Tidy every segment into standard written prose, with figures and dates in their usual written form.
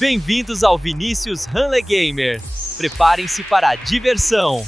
Bem-vindos ao Vinícius Hanley Gamer. Preparem-se para a diversão.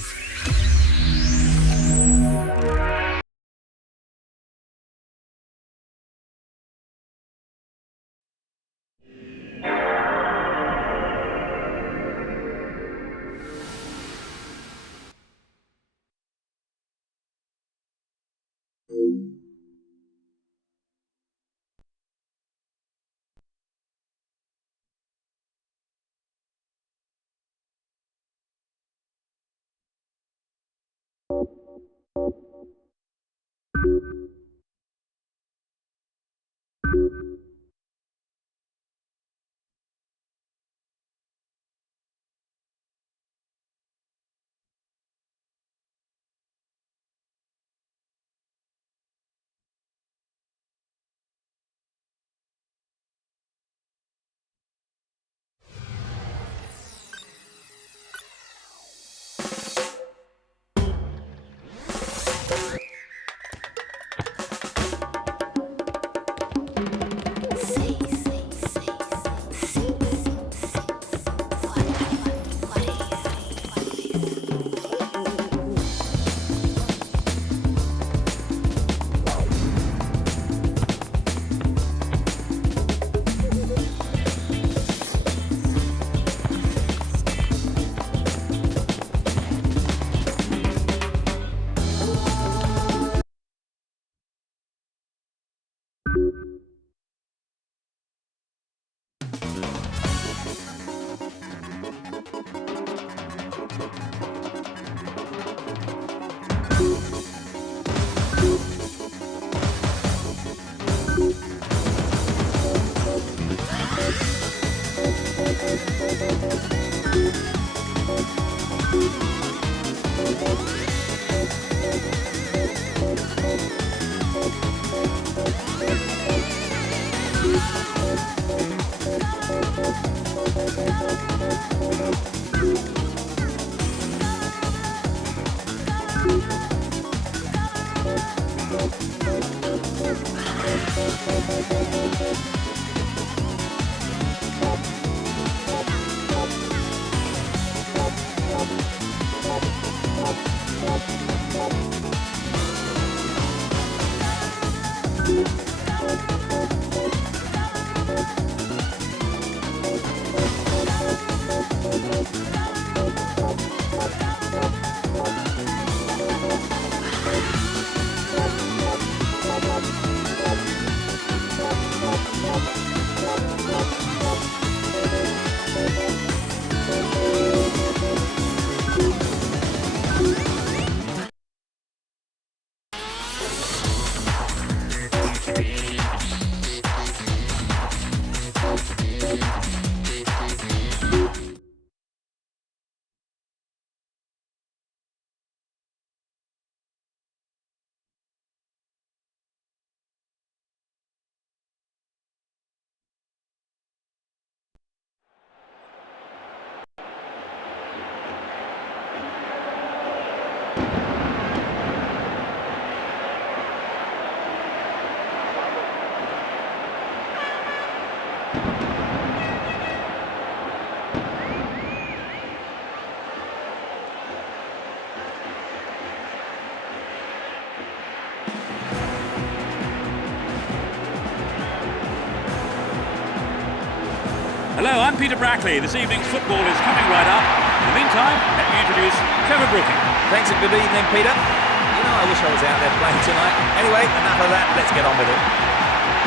Hello, I'm Peter Brackley. This evening's football is coming right up. In the meantime, let me introduce Trevor Brooking. Thanks and good evening, Peter. You know, I wish I was out there playing tonight. Anyway, enough of that. Let's get on with it.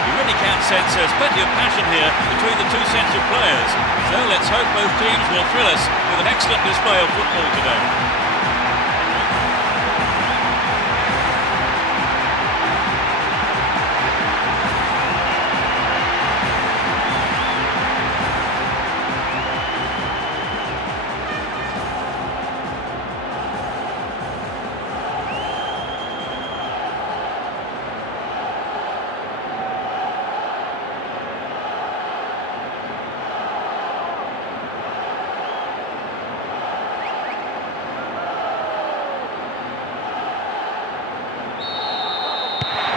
You really can sense there's plenty of passion here between the two sets of players. So let's hope both teams will thrill us with an excellent display of football today.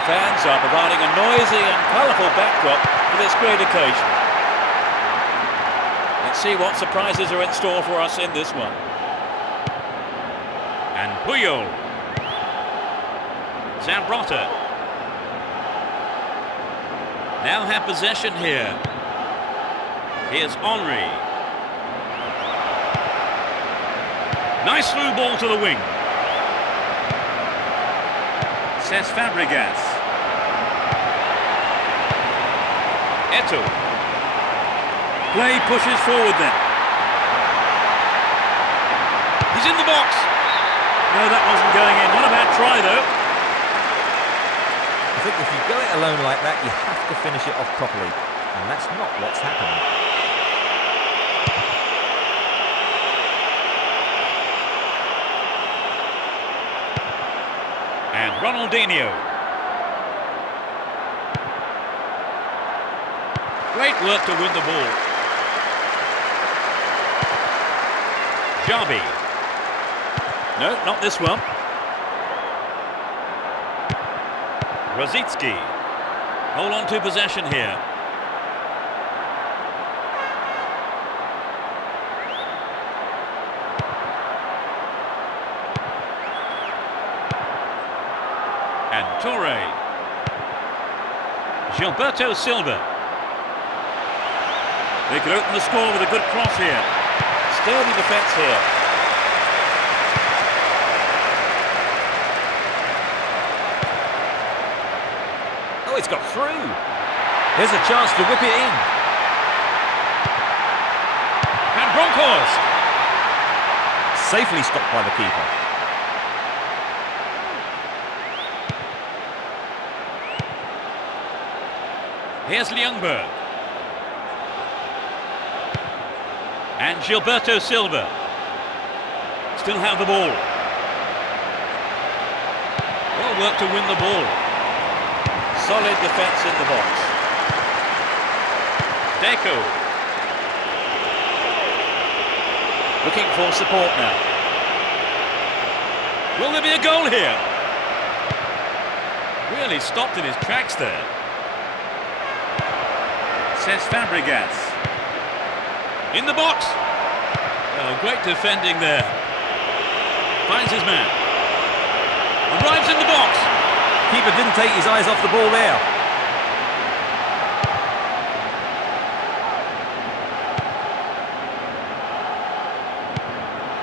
Fans are providing a noisy and colourful backdrop for this great occasion. Let's see what surprises are in store for us in this one. And Puyol. Zambrotta. Now have possession here. Here's Henry. Nice through ball to the wing. Says Fabregas. Eto'o. Play pushes forward then. He's in the box. No, that wasn't going in. Not a bad try though. I think if you go it alone like that, you have to finish it off properly. And that's not what's happened. And Ronaldinho. Great work to win the ball. Xabi. No, not this one. Rosicki. Hold on to possession here. And Touré. Gilberto Silva. They could open the score with a good cross here. Sturdy defence here. Oh, it's got through. There's a chance to whip it in. And Bronckhorst. Safely stopped by the keeper. Here's Ljungberg. And Gilberto Silva. Still have the ball. Well worked to win the ball. Solid defence in the box. Deco. Looking for support now. Will there be a goal here? Really stopped in his tracks there. Says Fabregas. In the box. Oh, great defending there. Finds his man. Arrives in the box. Keeper didn't take his eyes off the ball there.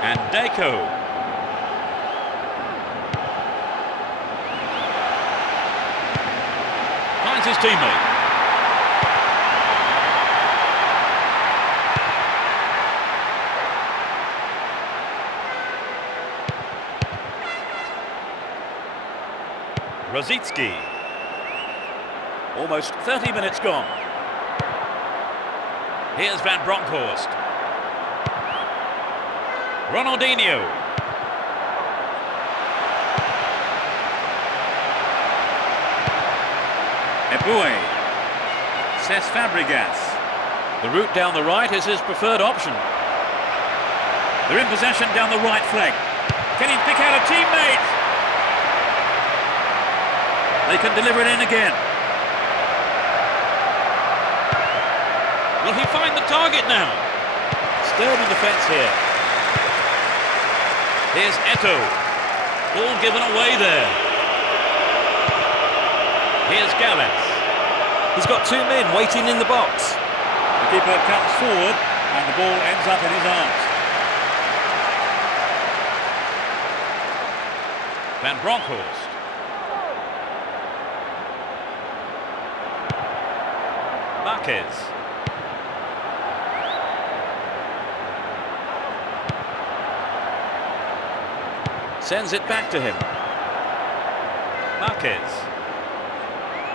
And Deco. Finds his teammate. Rosicki. Almost 30 minutes gone. Here's Van Bronckhorst. Ronaldinho. Eboué. Says Fabregas. The route down the right is his preferred option. They're in possession down the right flank. Can he pick out a teammate? They can deliver it in again. Will he find the target now? Sturdy defence here. Here's Eto'o. Ball given away there. Here's Gallas. He's got two men waiting in the box. The keeper comes forward and the ball ends up in his arms. Van Bronckhorst. Marquez. Sends it back to him. Marquez.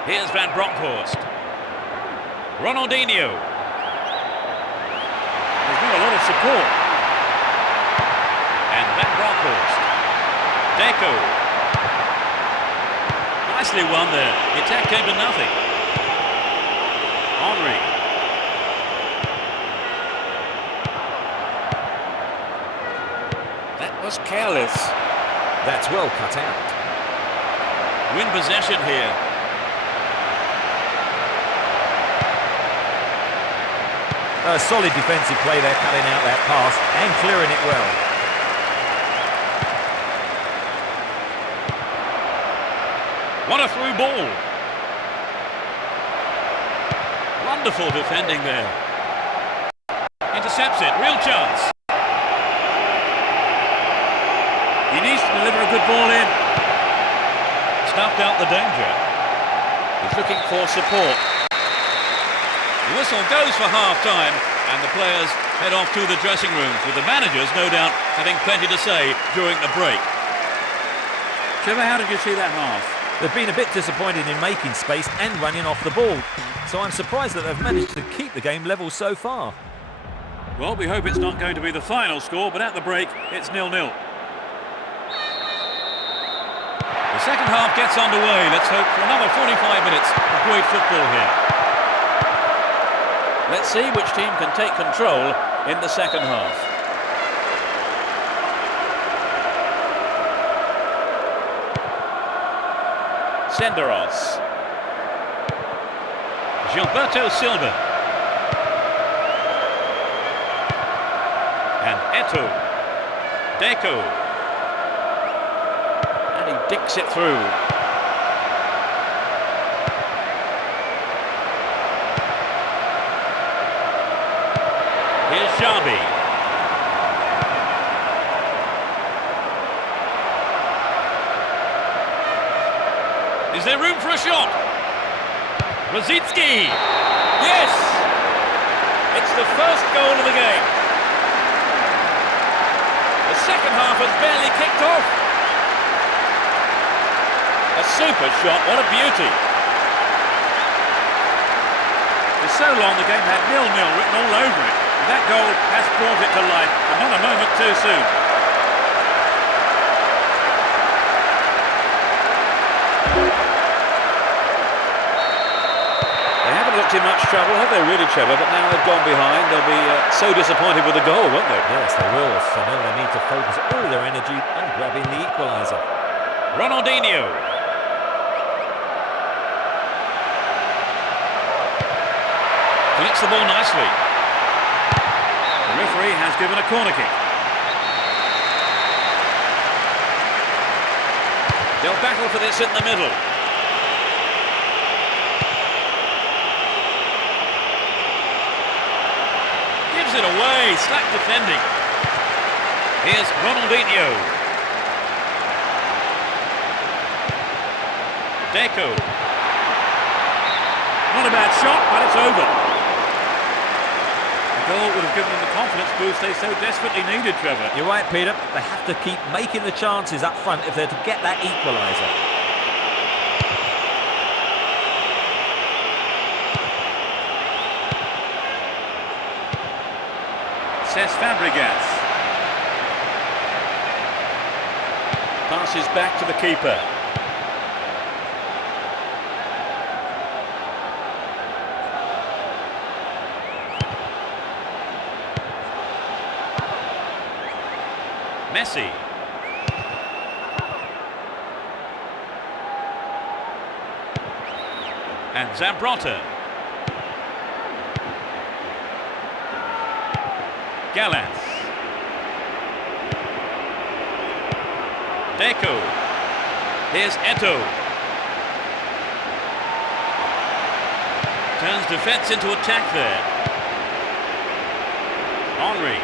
Here's Van Bronckhorst. Ronaldinho. There's been a lot of support. And Van Bronckhorst. Deco. Nicely won there. The attack came to nothing. Henry. That was careless. That's well cut out. Win possession here. A solid defensive play there, cutting out that pass and clearing it well. What a through ball. Wonderful defending there. Intercepts it, real chance. He needs to deliver a good ball in. Snuffed out the danger. He's looking for support. The whistle goes for half-time and the players head off to the dressing rooms, with the managers no doubt having plenty to say during the break. Trevor, how did you see that half? They've been a bit disappointed in making space and running off the ball, so I'm surprised that they've managed to keep the game level so far. Well, we hope it's not going to be the final score, but at the break it's 0-0. The second half gets underway. Let's hope for another 45 minutes of great football here. Let's see which team can take control in the second half. Senderos. Gilberto Silva. And Eto'o. Deco. And he dicks it through. Here's Xabi. Is there room for a shot? Rosicki! Yes! It's the first goal of the game. The second half has barely kicked off. A super shot, what a beauty. For so long the game had 0-0 written all over it. That goal has brought it to life, and not a moment too soon. They haven't looked in much trouble, have they really, Trevor? But now they've gone behind, they'll be so disappointed with the goal, won't they? Yes, they will. So now they need to focus all their energy on grabbing the equaliser. Ronaldinho. Collects the ball nicely. The referee has given a corner kick. They'll battle for this in the middle. Gives it away, slack defending. Here's Ronaldinho. Deco. Not a bad shot, but it's over. The goal would have given them the confidence boost they so desperately needed, Trevor. You're right, Peter. They have to keep making the chances up front if they're to get that equaliser. Cesc Fabregas. Passes back to the keeper. Messi. And Zambrotta. Gallas. Deco. Here's Eto'o. Turns defence into attack there. Henry.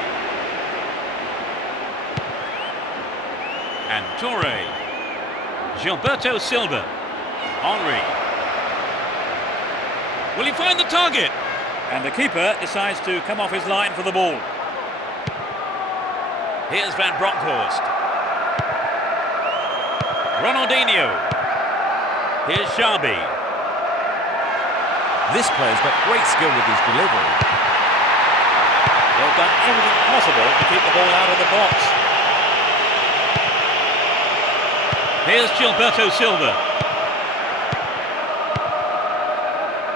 And Toure. Gilberto Silva. Henry. Will he find the target? And the keeper decides to come off his line for the ball. Here's Van Bronckhorst. Ronaldinho. Here's Xabi. This player's got great skill with his delivery. They've done everything possible to keep the ball out of the box. Here's Gilberto Silva.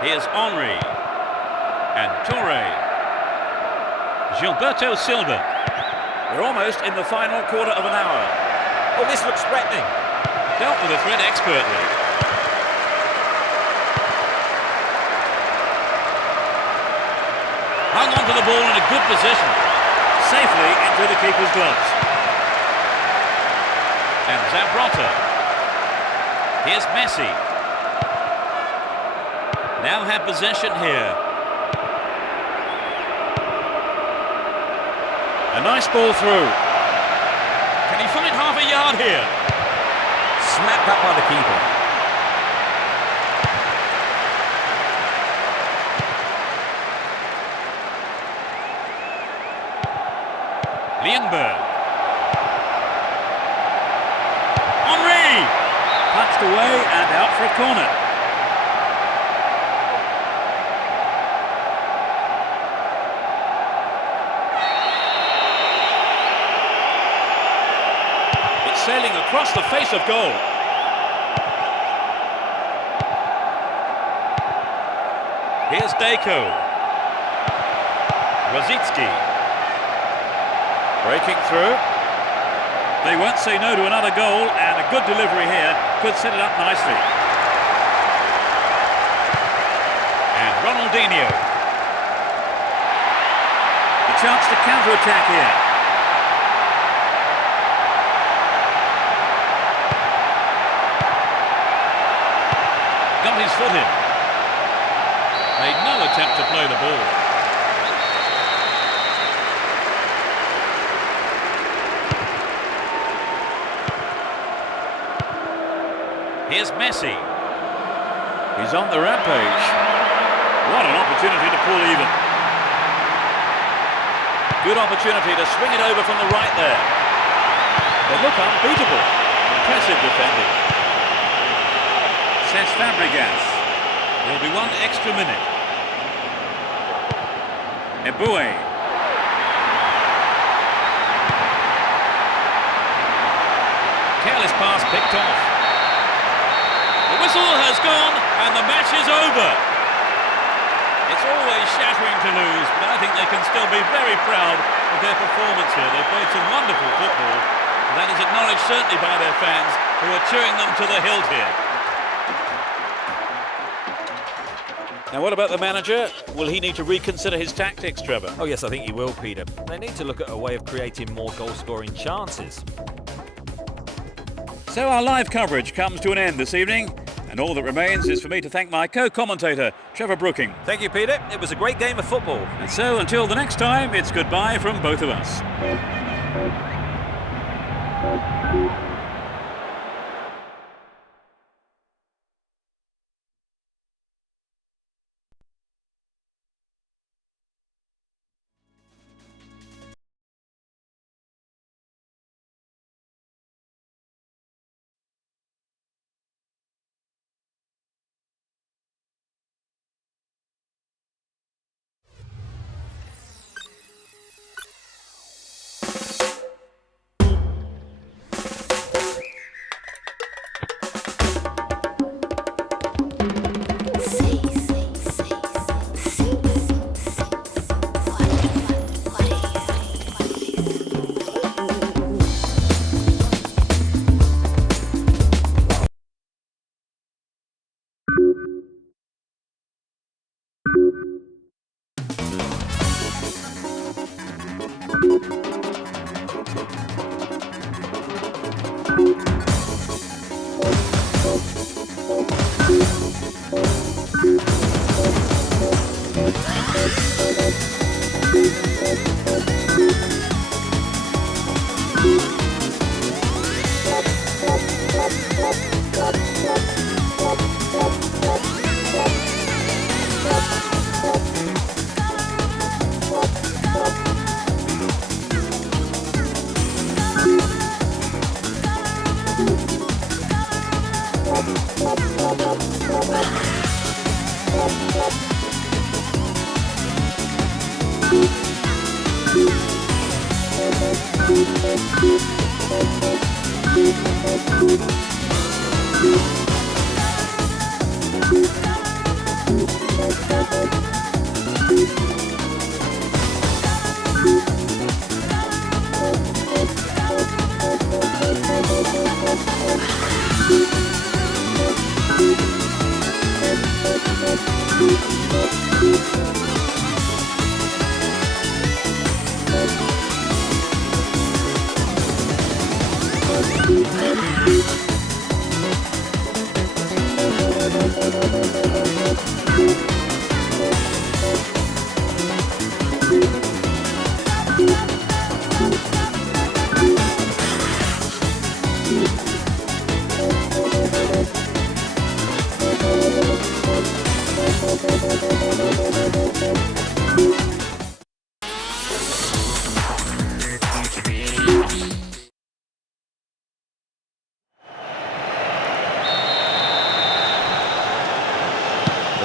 Here's Henry. And Toure. Gilberto Silva. We're almost in the final quarter of an hour. Oh, this looks threatening. Dealt with the threat expertly. Hung onto the ball in a good position. Safely into the keeper's gloves. And Zambrotta. Here's Messi. Now have possession here. A nice ball through. Can he find half a yard here? Snapped up by the keeper. Lienberg. Henry! Punched away and out for a corner. It's sailing across the face of goal. Here's Deco. Rosicki. Breaking through. They won't say no to another goal, and a good delivery here could set it up nicely. And Ronaldinho. The chance to counter-attack here. Got his foot in. Made no attempt to play the ball. Here's Messi. He's on the rampage. What an opportunity to pull even. Good opportunity to swing it over from the right there. They look unbeatable. Impressive defending. Says Fabregas. There'll be one extra minute. Eboué. Careless pass picked off. The whistle has gone and the match is over. It's always shattering to lose, but I think they can still be very proud of their performance here. They played some wonderful football, and that is acknowledged certainly by their fans who are cheering them to the hilt here. Now what about the manager? Will he need to reconsider his tactics, Trevor? Oh yes, I think he will, Peter. They need to look at a way of creating more goal-scoring chances. So our live coverage comes to an end this evening, and all that remains is for me to thank my co-commentator, Trevor Brooking. Thank you, Peter. It was a great game of football. And so until the next time, it's goodbye from both of us.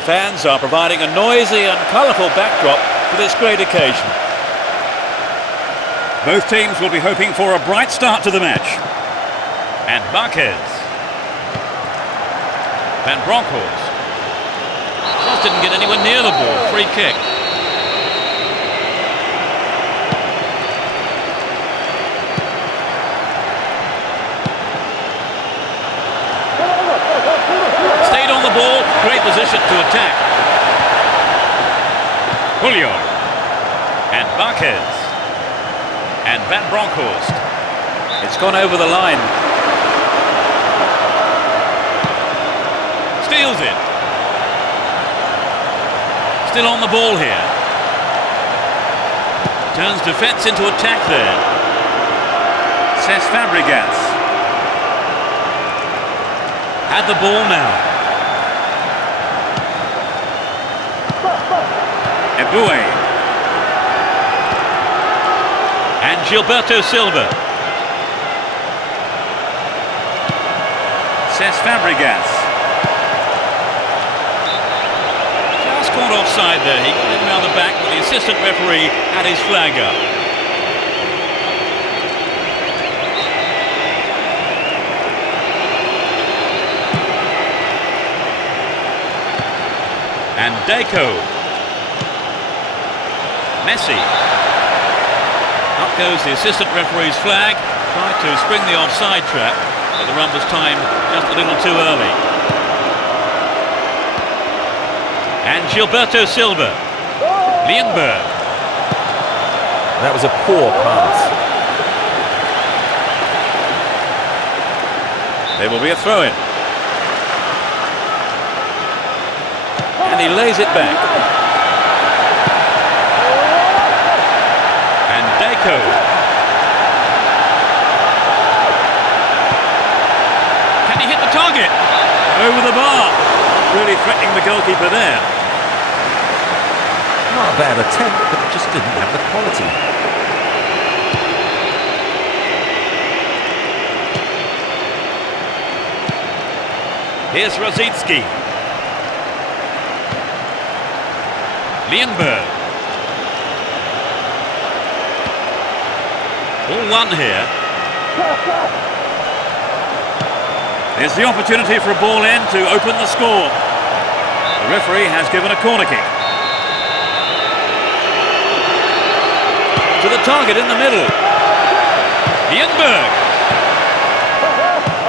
fans are providing a noisy and colourful backdrop for this great occasion. Both teams will be hoping for a bright start to the match. And Marquez. Van Bronckhorst. Just didn't get anywhere near the ball. Free kick. Stayed on the ball. Great position to attack. Julio. And Marquez. And Van Bronckhorst. It's gone over the line. Steals it. Still on the ball here. Turns defence into attack there. Cesc Fabregas. Had the ball now. Eboué. And Gilberto Silva. Cesc Fabregas. Just caught offside there. He got in around the back, but the assistant referee had his flag up. And Deco. Messi. Up goes the assistant referee's flag. Tried to spring the offside trap, but the run was timed just a little too early. And Gilberto Silva. Lienberg. That was a poor pass. There will be a throw-in. And he lays it back. And Deco. Can he hit the target? Over the bar. Really threatening the goalkeeper there. Not a bad attempt, but just didn't have the quality. Here's Rosicki. Lienberg. All one here. There's the opportunity for a ball in to open the score. The referee has given a corner kick. To the target in the middle. Lienberg.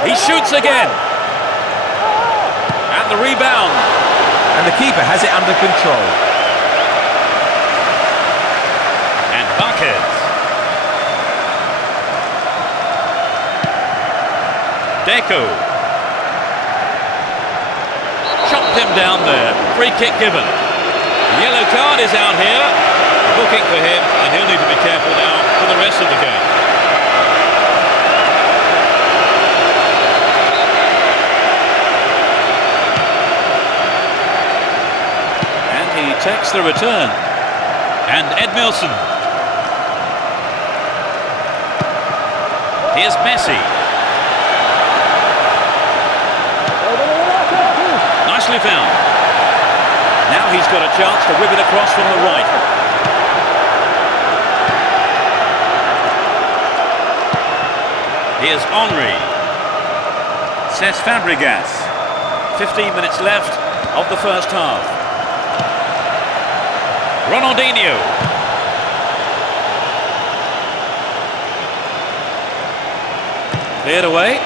He shoots again. And the rebound. And the keeper has it under control. And Marquez. Deco. Chopped him down there. Free kick given. The yellow card is out here. Booking for him, and he'll need to be careful now for the rest of the game. And he takes the return. And Edmilson. Here's Messi. Nicely found. Now he's got a chance to whip it across from the right. Here's Henry. Cesc Fabregas. 15 minutes left of the first half. Ronaldinho. Cleared away.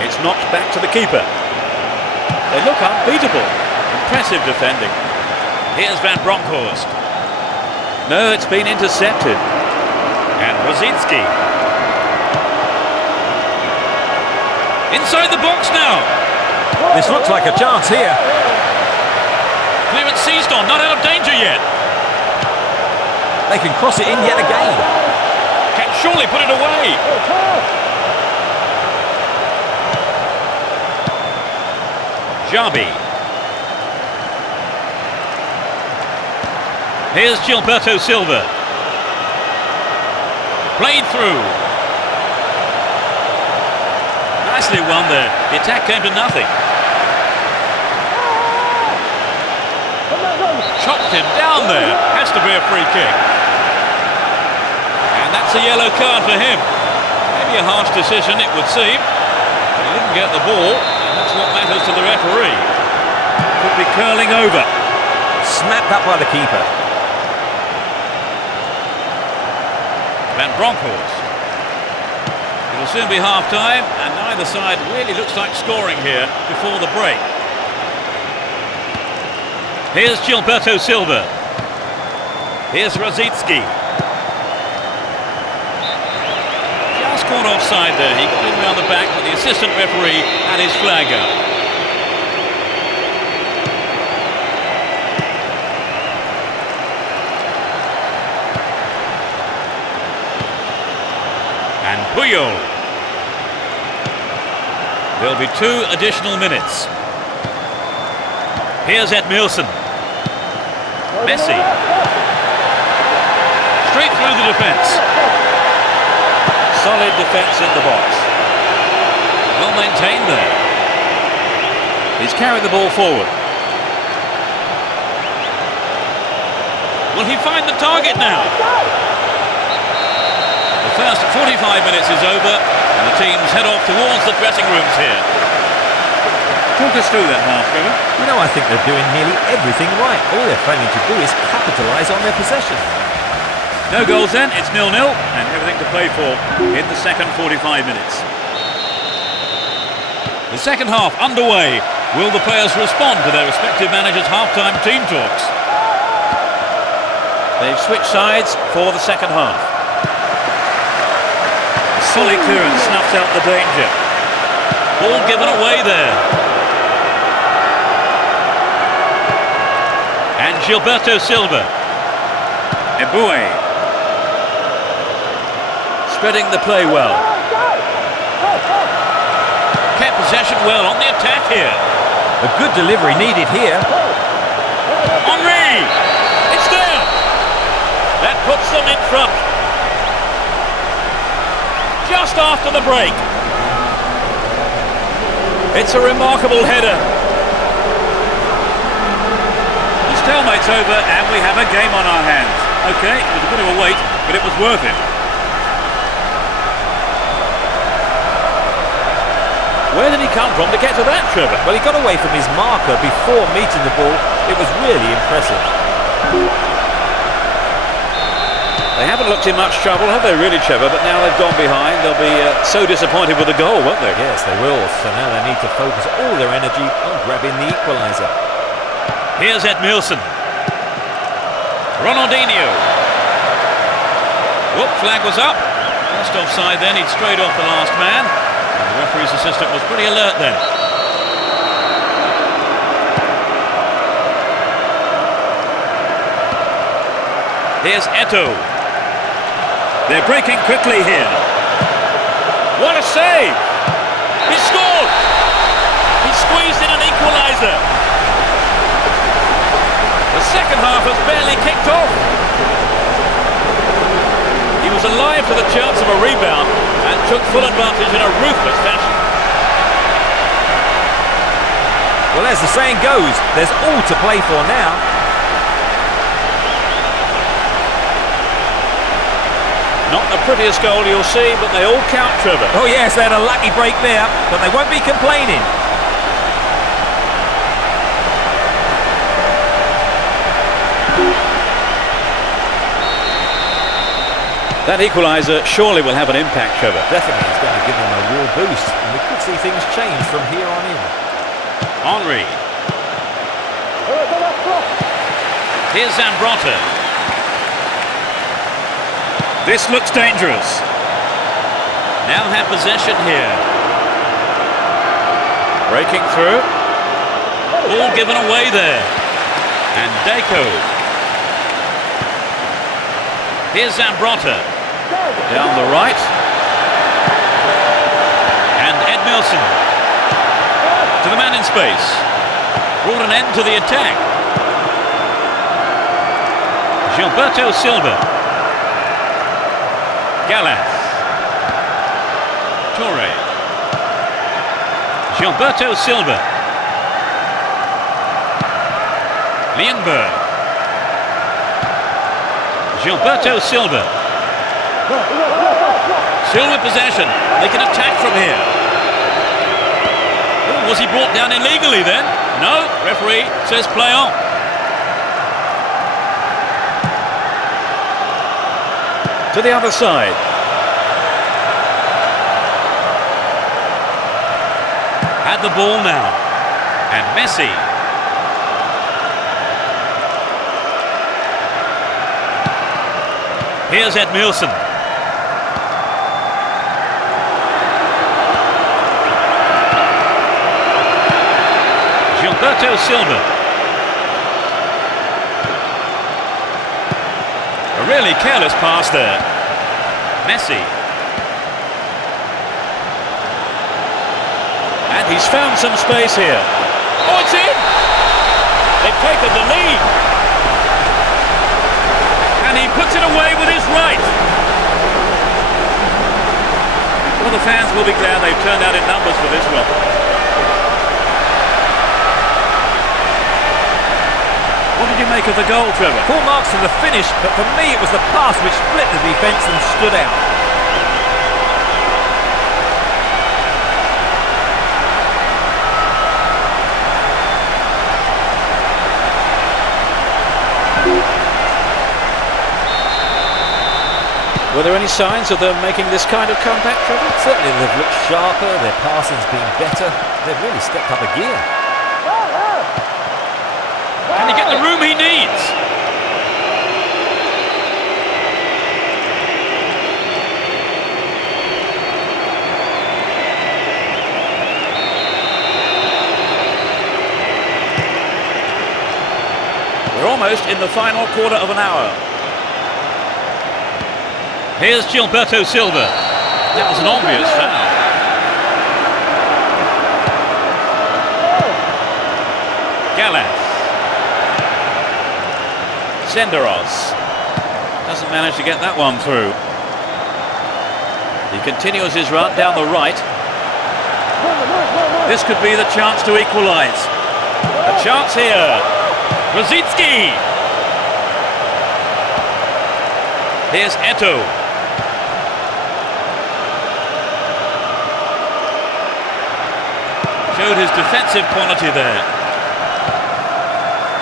It's knocked back to the keeper. They look unbeatable. Impressive defending. Here's Van Bronckhorst. No, it's been intercepted. And Rosicki. Inside the box now. This looks like a chance here. Clearance seized on, not out of danger yet. They can cross it in yet again. Can surely put it away. Xabi. Here's Gilberto Silva. Played through. nicely won there. The attack came to nothing. Chopped him down there. Has to be a free kick. And that's a yellow card for him. Maybe a harsh decision, it would seem. But he didn't get the ball, and that's what matters to the referee. Could be curling over. Snapped up by the keeper. Van Bronckhorst. It'll soon be half-time, and neither side really looks like scoring here before the break. Here's Gilberto Silva. Here's Rosicki. Just caught offside there. He got in round the back, but the assistant referee had his flag up. And Puyol. There'll be 2 additional minutes. Here's Edmilson. Messi. Straight through the defence. Solid defence in the box. Well maintained there. He's carried the ball forward. Will he find the target now? The first 45 minutes is over, and the teams head off towards the dressing rooms here. Talk us through that half, Trevor. You know, I think they're doing nearly everything right. All they're failing to do is capitalise on their possession. No goals then, it's 0-0, and everything to play for in the second 45 minutes. The second half underway. Will the players respond to their respective managers' half-time team talks? They've switched sides for the second half. A solid clearance snuffs out the danger. Ball given away there. And Gilberto Silva. Eboué. Spreading the play well. Kept possession well on the attack here. A good delivery needed here. Henry! It's there! That puts them in front. Just after the break. It's a remarkable header. The stalemate's over and we have a game on our hands. Okay, it was a bit of a wait, but it was worth it. Where did he come from to get to that, Trevor? Well, he got away from his marker before meeting the ball. It was really impressive. They haven't looked in much trouble, have they really, Trevor? But now they've gone behind. They'll be so disappointed with the goal, won't they? Yes, they will. So now they need to focus all their energy on grabbing the equaliser. Here's Edmilson. Ronaldinho. Whoop, flag was up. Just offside then, he'd strayed off the last man. And the referee's assistant was pretty alert then. Here's Eto'o. They're breaking quickly here. What a save! He scored! He squeezed in an equaliser. The second half has barely kicked off. He was alive for the chance of a rebound and took full advantage in a ruthless fashion. Well, as the saying goes, there's all to play for now. Not the prettiest goal you'll see, but they all count, Trevor. Oh yes, they had a lucky break there, but they won't be complaining. That equaliser surely will have an impact, Trevor. Definitely, it's going to give them a real boost, and we could see things change from here on in. Henry. Here's Zambrotta. This looks dangerous. Now have possession here. Breaking through. Ball given away there. And Deco. Here's Zambrotta. Down the right. And Edmilson. To the man in space. Brought an end to the attack. Gilberto Silva. Gallas. Torre. Gilberto Silva. Lienberg. Gilberto Silva. Still with possession. They can attack from here. Oh, was he brought down illegally then? No, referee says play on. To the other side. Had the ball now. And Messi. Here's Edmilson. Gilberto Silva. A really careless pass there. Messi. And he's found some space here. Oh, it's in! They've taken the lead. And he puts it away with his right. Well, the fans will be glad they've turned out in numbers for this one. What did you make of the goal, Trevor? Full marks for the finish, but for me it was the pass which split the defence and stood out. Were there any signs of them making this kind of comeback, Trevor? Certainly they've looked sharper, their passing's been better, they've really stepped up a gear. Can he get the room he needs? We're almost in the final quarter of an hour. Here's Gilberto Silva. That was an obvious foul. Gallas. Senderos. Doesn't manage to get that one through. He continues his run down the right. This could be the chance to equalise. A chance here. Rosicki. Here's Eto'o. Showed his defensive quality there.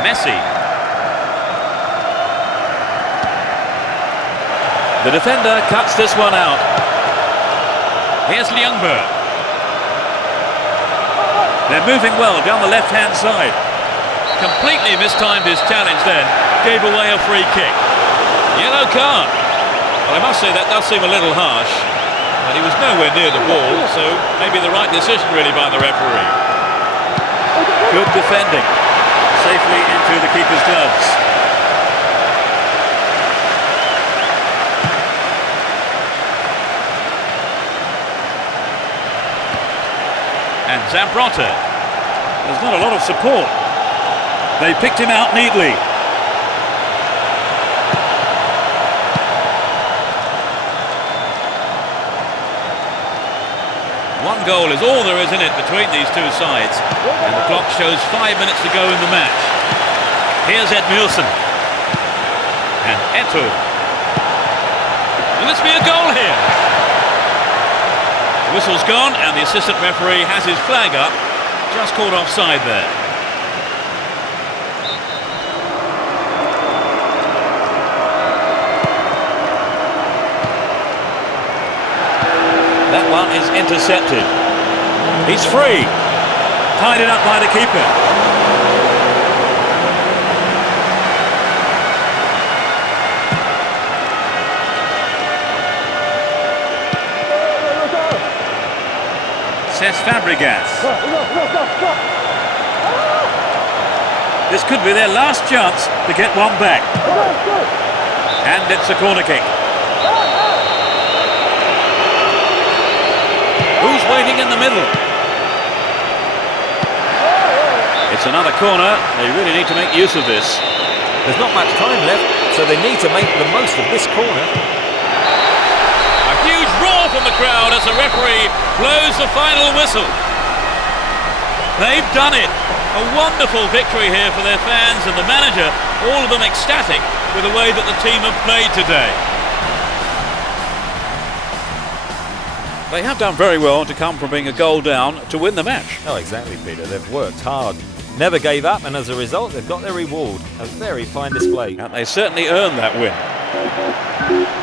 Messi. The defender cuts this one out. Here's Lienberg. They're moving well down the left-hand side. Completely mistimed his challenge then. Gave away a free kick. Yellow card. Well, I must say that does seem a little harsh. But he was nowhere near the ball, so maybe the right decision really by the referee. Good defending. Safely into the keeper's gloves. And Zambrotta. There's not a lot of support. They picked him out neatly. One goal is all there is in it between these two sides, and the clock shows 5 minutes to go in the match. Here's Edmilson. And Eto'o. Will this be a goal here? The whistle's gone, and the assistant referee has his flag up. Just called offside there. That one is intercepted. He's free. Tied it up by the keeper. Cesc Fabregas. This could be their last chance to get one back. And it's a corner kick. Who's waiting in the middle? It's another corner. They really need to make use of this. There's not much time left, so they need to make the most of this corner. A huge roar from the crowd as the referee blows the final whistle. They've done it. A wonderful victory here for their fans and the manager, all of them ecstatic with the way that the team have played today. They have done very well to come from being a goal down to win the match. Oh, exactly, Peter. They've worked hard, never gave up, and as a result, they've got their reward. A very fine display. And they certainly earned that win.